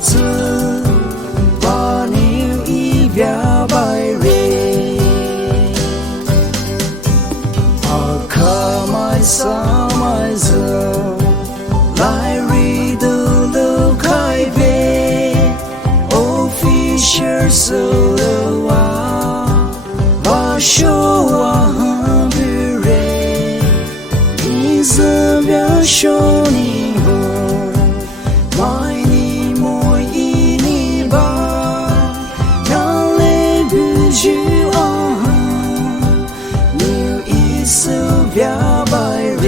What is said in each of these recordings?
次把你一表白人啊可买啥买着来瑞的了开背 official 手了哇把手啊很不人你是表手你买你莫一你吧让泪不去啊你一手表白人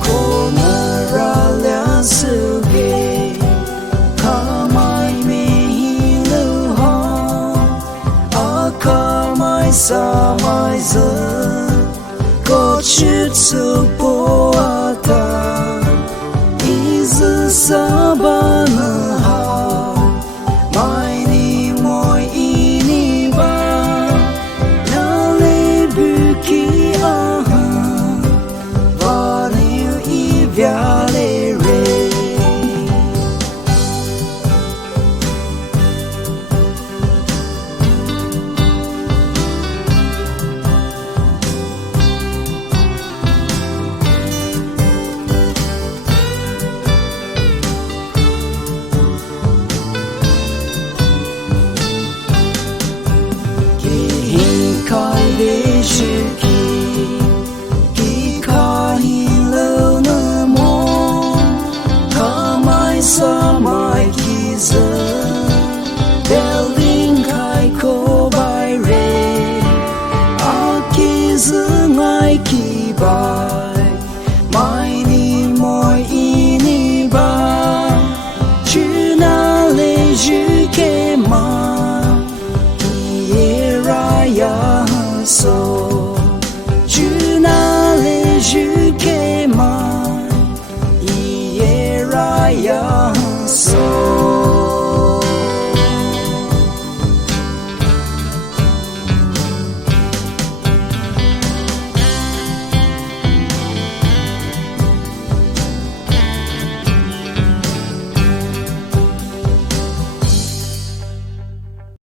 可能让两手给卡买没了哈啊卡买啥买着过去走不完的一直傻巴呢哈买你莫一你吧让泪不给啊把你一表泪人的时期，给卡因了那么，卡买啥买起着，别离开口白人，啊，其实爱起吧。